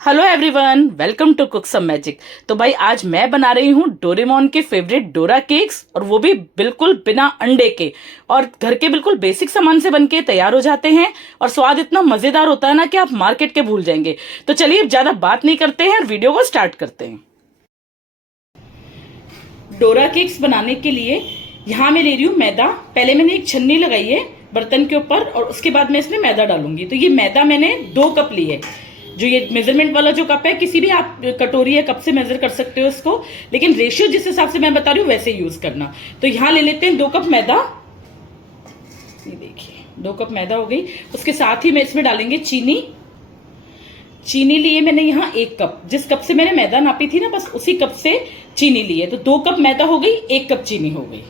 Hello everyone, welcome to cook some magic. तो भाई आज मैं बना रही हूँ डोरेमोन के फेवरेट डोरा केक्स, और वो भी बिल्कुल बिना अंडे के, और घर के बिल्कुल बेसिक सामान से बनके तैयार हो जाते हैं। और स्वाद इतना मजेदार होता है ना कि आप मार्केट के भूल जाएंगे। तो चलिए अब ज्यादा बात नहीं करते हैं और वीडियो को स्टार्ट करते हैं। डोरा केक्स बनाने के लिए यहाँ मैं ले रही हूँ मैदा। पहले मैंने एक छन्नी लगाई है बर्तन के ऊपर, और उसके बाद मैं इसमें मैदा डालूंगी। तो ये मैदा मैंने 2 कप ली है। जो ये मेजरमेंट वाला जो कप है, किसी भी आप कटोरी या कप से मेजर कर सकते हो इसको, लेकिन रेशियो जिस हिसाब से मैं बता रही हूँ वैसे यूज करना। तो यहाँ ले लेते हैं 2 कप मैदा। ये देखिए 2 कप मैदा हो गई। उसके साथ ही मैं इसमें डालेंगे चीनी। चीनी लिए मैंने यहाँ 1 कप। जिस कप से मैंने मैदा नापी थी ना, बस उसी कप से चीनी ली है। तो 2 कप मैदा हो गई, 1 कप चीनी हो गई।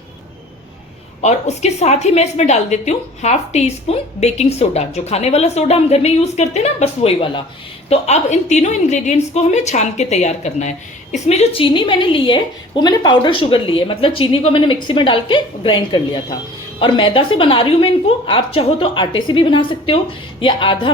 और उसके साथ ही मैं इसमें डाल देती हूँ ½ टीस्पून बेकिंग सोडा। जो खाने वाला सोडा हम घर में यूज करते हैं ना, बस वही वाला। तो अब इन तीनों इंग्रेडिएंट्स को हमें छान के तैयार करना है। इसमें जो चीनी मैंने ली है वो मैंने पाउडर शुगर ली है, मतलब चीनी को मैंने मिक्सी में डाल के ग्राइंड कर लिया था। और मैदा से बना रही हूँ मैं इनको। आप चाहो तो आटे से भी बना सकते हो, या आधा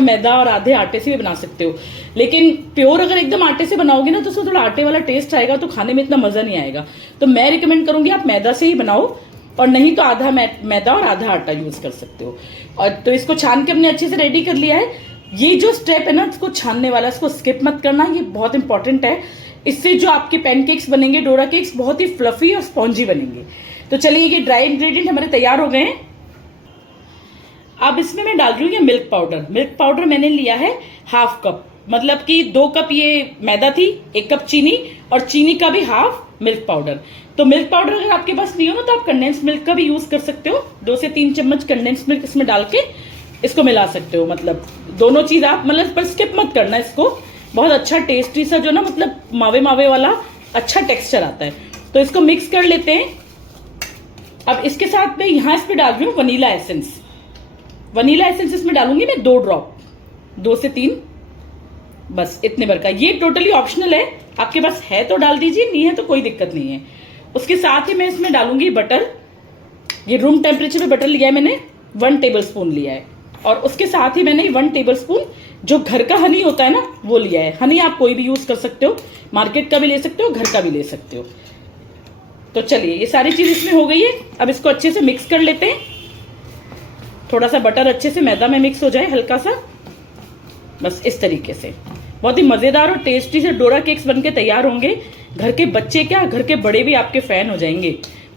मैदा और आधे आटे से भी बना सकते हो। लेकिन प्योर अगर एकदम आटे से बनाओगे ना, तो उसमें थोड़ा आटे वाला टेस्ट आएगा, तो खाने में इतना मजा नहीं आएगा। तो मैं रिकमेंड करूंगी आप मैदा से ही बनाओ, और नहीं तो आधा मैदा और आधा आटा यूज कर सकते हो। और तो इसको छान के हमने अच्छे से रेडी कर लिया है। ये जो स्टेप है ना, इसको छानने वाला, इसको स्किप मत करना, ये बहुत इंपॉर्टेंट है। इससे जो आपके पैनकेक्स बनेंगे, डोरा केक्स, बहुत ही फ्लफी और स्पॉन्जी बनेंगे। तो चलिए, ये ड्राई इंग्रेडिएंट हमारे तैयार हो गए हैं। अब इसमें मैं डाल रही हूँ ये मिल्क पाउडर। मिल्क पाउडर मैंने लिया है ½ कप, मतलब कि 2 कप ये मैदा थी, 1 कप चीनी, और चीनी का भी ½ मिल्क पाउडर। तो मिल्क पाउडर अगर आपके पास नहीं हो ना, तो आप कंडेंस मिल्क का भी यूज कर सकते हो। 2 से 3 चम्मच कंडेंस मिल्क इसमें डाल के इसको मिला सकते हो। मतलब दोनों चीज आप, मतलब पर स्किप मत करना इसको। बहुत अच्छा टेस्टी सा जो ना, मतलब मावे मावे वाला अच्छा टेक्सचर आता है। तो इसको मिक्स कर लेते हैं। अब इसके साथ मैं यहाँ इस पे डाल रही हूँ वनीला एसेंस। वनीला एसेंस इसमें डालूंगी मैं 2 ड्रॉप, 2 से 3, बस इतने भर का। ये टोटली ऑप्शनल है, आपके पास है तो डाल दीजिए, नहीं है तो कोई दिक्कत नहीं है। उसके साथ ही मैं इसमें डालूंगी बटर। ये रूम टेम्परेचर पे बटर लिया है मैंने, 1 टेबल स्पून लिया है। और उसके साथ ही मैंने 1 टेबल स्पून जो घर का हनी होता है ना, वो लिया है। हनी आप कोई भी यूज कर सकते हो, मार्केट का भी ले सकते हो, घर का भी ले सकते हो। तो चलिए, ये सारी चीज इसमें हो गई है। अब इसको अच्छे से मिक्स कर लेते हैं। थोड़ा सा बटर अच्छे से मैदा में मिक्स हो जाए, हल्का सा, बस इस तरीके से। बहुत ही मजेदार और टेस्टी से डोरा केक्स बनके तैयार होंगे। घर के बच्चे क्या, घर के बड़े भी आपके फैन हो जाएंगे।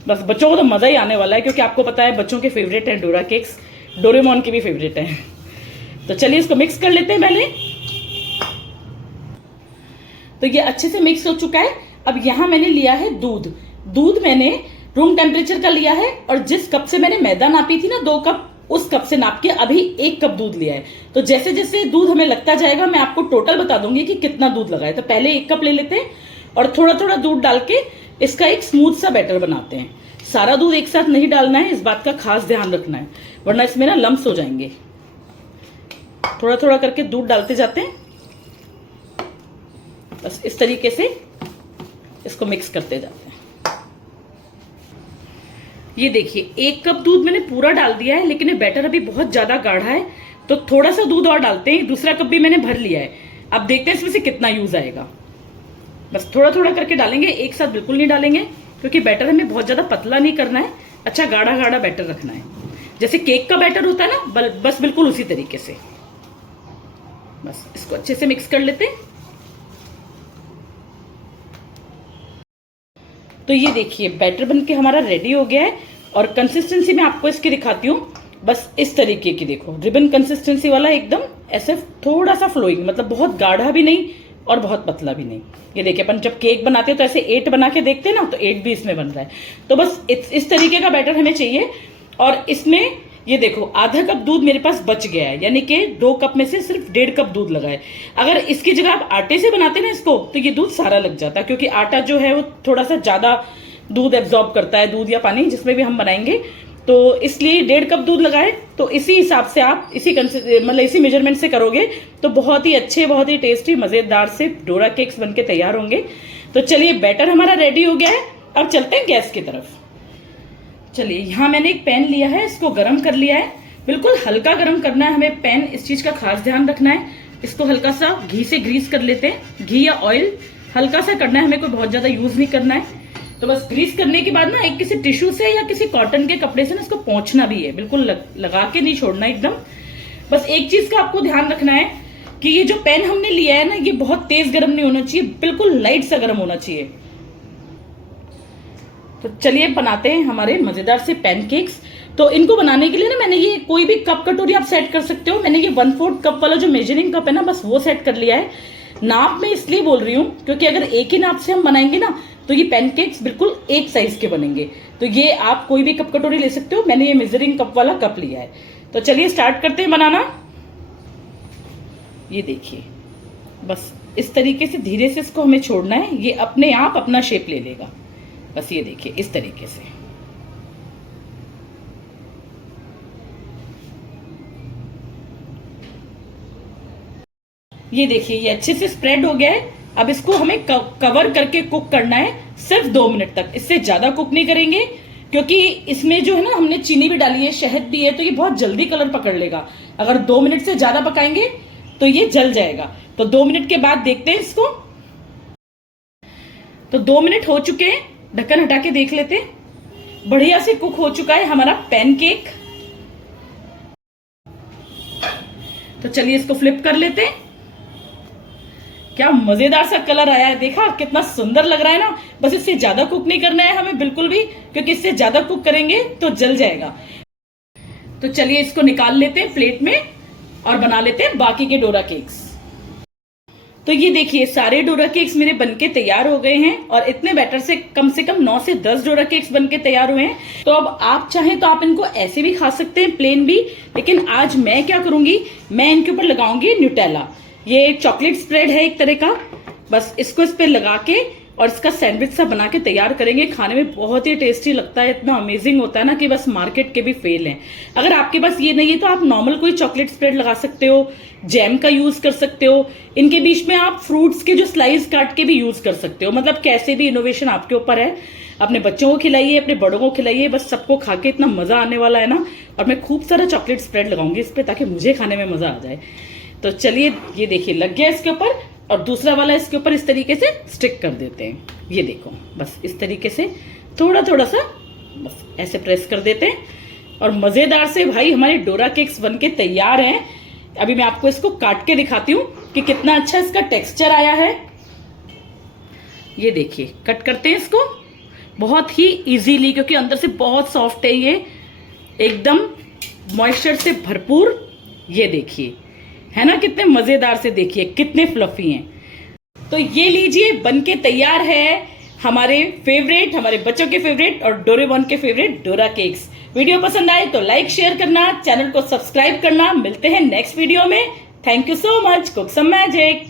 बस बच्चों को तो मजा ही आने वाला है, क्योंकि आपको पता है बच्चों के फेवरेट हैं डोरा केक्स, डोरेमोन की भी फेवरेट है। तो चलिए, इसको मिक्स कर लेते हैं पहले। तो ये अच्छे से मिक्स हो चुका है। अब यहाँ मैंने लिया है दूध। दूध मैंने रूम टेम्परेचर का लिया है, और जिस कप से मैंने मैदा नापी थी ना 2 कप, उस कप से नाप के अभी 1 कप दूध लिया है। तो जैसे जैसे दूध हमें लगता जाएगा, मैं आपको टोटल बता दूंगी कि कितना दूध लगा है। तो पहले 1 कप ले लेते हैं, और थोड़ा थोड़ा दूध डाल के इसका एक स्मूथ सा बैटर बनाते हैं। सारा दूध एक साथ नहीं डालना है, इस बात का खास ध्यान रखना है, वरना इसमें ना लम्स हो जाएंगे। थोड़ा थोड़ा करके दूध डालते जाते हैं, बस इस तरीके से इसको मिक्स करते जाते हैं। ये देखिए 1 कप दूध मैंने पूरा डाल दिया है, लेकिन ये बैटर अभी बहुत ज्यादा गाढ़ा है, तो थोड़ा सा दूध और डालते हैं। दूसरा कप भी मैंने भर लिया है। अब देखते हैं इसमें से कितना यूज आएगा। बस थोड़ा थोड़ा करके डालेंगे, एक साथ बिल्कुल नहीं डालेंगे, क्योंकि बैटर हमें बहुत ज्यादा पतला नहीं करना है, अच्छा गाढ़ा गाढ़ा बैटर रखना है। जैसे केक का बैटर होता है ना, बस बिल्कुल उसी तरीके से। बस इसको अच्छे से मिक्स कर लेते हैं। तो ये देखिए बैटर बनके हमारा रेडी हो गया है, और कंसिस्टेंसी मैं आपको इसकी दिखाती हूँ। बस इस तरीके की, देखो रिबन कंसिस्टेंसी वाला, एकदम ऐसे थोड़ा सा फ्लोइंग, मतलब बहुत गाढ़ा भी नहीं और बहुत पतला भी नहीं। ये देखिए, अपन जब केक बनाते हैं तो ऐसे 8 बना के देखते हैं ना, तो 8 भी इसमें बन रहा है। तो बस इस तरीके का बैटर हमें चाहिए। और इसमें ये देखो आधा कप दूध मेरे पास बच गया है, यानी कि 2 कप में से सिर्फ 1.5 कप दूध लगा है। अगर इसकी जगह आप आटे से बनाते ना इसको, तो ये दूध सारा लग जाता, क्योंकि आटा जो है वो थोड़ा सा ज्यादा दूध एब्जॉर्ब करता है, दूध या पानी जिसमें भी हम बनाएंगे। तो इसलिए 1.5 कप दूध लगाए। तो इसी हिसाब से आप इसी मेजरमेंट से करोगे, तो बहुत ही अच्छे, बहुत ही टेस्टी, मजेदार से डोरा केक्स बनके तैयार होंगे। तो चलिए, बैटर हमारा रेडी हो गया है। अब चलते हैं गैस की तरफ। चलिए, यहाँ मैंने एक पैन लिया है, इसको गर्म कर लिया है। बिल्कुल हल्का गर्म करना है हमें पैन, इस चीज का खास ध्यान रखना है। इसको हल्का सा घी से ग्रीस कर लेते हैं। घी या ऑयल हल्का सा करना है हमें, कोई बहुत ज्यादा यूज नहीं करना है। तो बस ग्रीस करने के बाद ना एक किसी टिश्यू से या किसी कॉटन के कपड़े से ना इसको पोंछना भी है, बिल्कुल लगा के नहीं छोड़ना एकदम। बस एक चीज का आपको ध्यान रखना है कि ये जो पैन हमने लिया है ना, ये बहुत तेज गर्म नहीं होना चाहिए, बिल्कुल लाइट सा गर्म होना चाहिए। तो चलिए बनाते हैं हमारे मजेदार से पैनकेक्स। तो इनको बनाने के लिए ना मैंने ये कोई भी कप कटोरी आप सेट कर सकते हो। मैंने ये 1/4 कप वाला जो मेजरिंग कप है ना, बस वो सेट कर लिया है। नाप में इसलिए बोल रही हूँ क्योंकि अगर एक ही नाप से हम बनाएंगे ना तो ये पैनकेक्स बिल्कुल एक साइज के बनेंगे। तो ये आप कोई भी कप कटोरी ले सकते हो, मैंने ये मेजरिंग कप वाला कप लिया है। तो चलिए स्टार्ट करते हैं बनाना। ये देखिए, बस इस तरीके से धीरे से इसको हमें छोड़ना है, ये अपने आप अपना शेप ले लेगा। बस ये देखिए इस तरीके से। ये देखिए ये अच्छे से स्प्रेड हो गया है। अब इसको हमें कवर करके कुक करना है सिर्फ 2 मिनट तक, इससे ज्यादा कुक नहीं करेंगे क्योंकि इसमें जो है ना हमने चीनी भी डाली है, शहद भी है, तो ये बहुत जल्दी कलर पकड़ लेगा। अगर 2 मिनट से ज्यादा पकाएंगे तो ये जल जाएगा। तो 2 मिनट के बाद देखते हैं इसको। तो 2 मिनट हो चुके हैं, ढक्कन हटा के देख लेते हैं। बढ़िया से कुक हो चुका है हमारा पैनकेक। तो चलिए इसको फ्लिप कर लेते हैं। क्या मजेदार सा कलर आया है, देखा कितना सुंदर लग रहा है ना। बस इससे ज्यादा कुक नहीं करना है हमें बिल्कुल भी, क्योंकि इससे ज्यादा कुक करेंगे तो जल जाएगा। तो चलिए इसको निकाल लेते हैं प्लेट में और बना लेते हैं बाकी के डोरा केक्स। तो ये देखिए सारे डोरा केक्स मेरे बनके तैयार हो गए हैं और इतने बैटर से कम 9 से 10 डोरा केक्स बनके तैयार हुए हैं। तो अब आप चाहें तो आप इनको ऐसे भी खा सकते हैं, प्लेन भी, लेकिन आज मैं क्या करूंगी, मैं इनके ऊपर लगाऊंगी न्यूटेला। ये चॉकलेट स्प्रेड है एक तरह का, बस इसको इस पे लगा के और इसका सैंडविच सा बना के तैयार करेंगे। खाने में बहुत ही टेस्टी लगता है, इतना अमेजिंग होता है ना कि बस मार्केट के भी फेल हैं। अगर आपके पास ये नहीं है तो आप नॉर्मल कोई चॉकलेट स्प्रेड लगा सकते हो, जैम का यूज कर सकते हो, इनके बीच में आप फ्रूट्स के जो स्लाइस काट के भी यूज कर सकते हो। मतलब कैसे भी इनोवेशन आपके ऊपर है। अपने बच्चों को खिलाइए, अपने बड़ों को खिलाइए, बस सबको खा के इतना मजा आने वाला है ना। और मैं खूब सारा चॉकलेट स्प्रेड लगाऊंगी इस पे ताकि मुझे खाने में मजा आ जाए। तो चलिए ये देखिए लग गया इसके ऊपर, और दूसरा वाला इसके ऊपर इस तरीके से स्टिक कर देते हैं। ये देखो बस इस तरीके से थोड़ा थोड़ा सा बस ऐसे प्रेस कर देते हैं और मजेदार से भाई हमारे डोरा केक्स बनके तैयार हैं। अभी मैं आपको इसको काट के दिखाती हूँ कि कितना अच्छा इसका टेक्सचर आया है। ये देखिए कट करते हैं इसको बहुत ही इजीली, क्योंकि अंदर से बहुत सॉफ्ट है, ये एकदम मॉइस्चर से भरपूर। ये देखिए है ना कितने मजेदार से, देखिए कितने फ्लफी हैं। तो ये लीजिए बनके तैयार है हमारे फेवरेट, हमारे बच्चों के फेवरेट और डोरेमोन के फेवरेट डोरा केक्स। वीडियो पसंद आए तो लाइक शेयर करना, चैनल को सब्सक्राइब करना। मिलते हैं नेक्स्ट वीडियो में। Thank you so much. Cook some magic.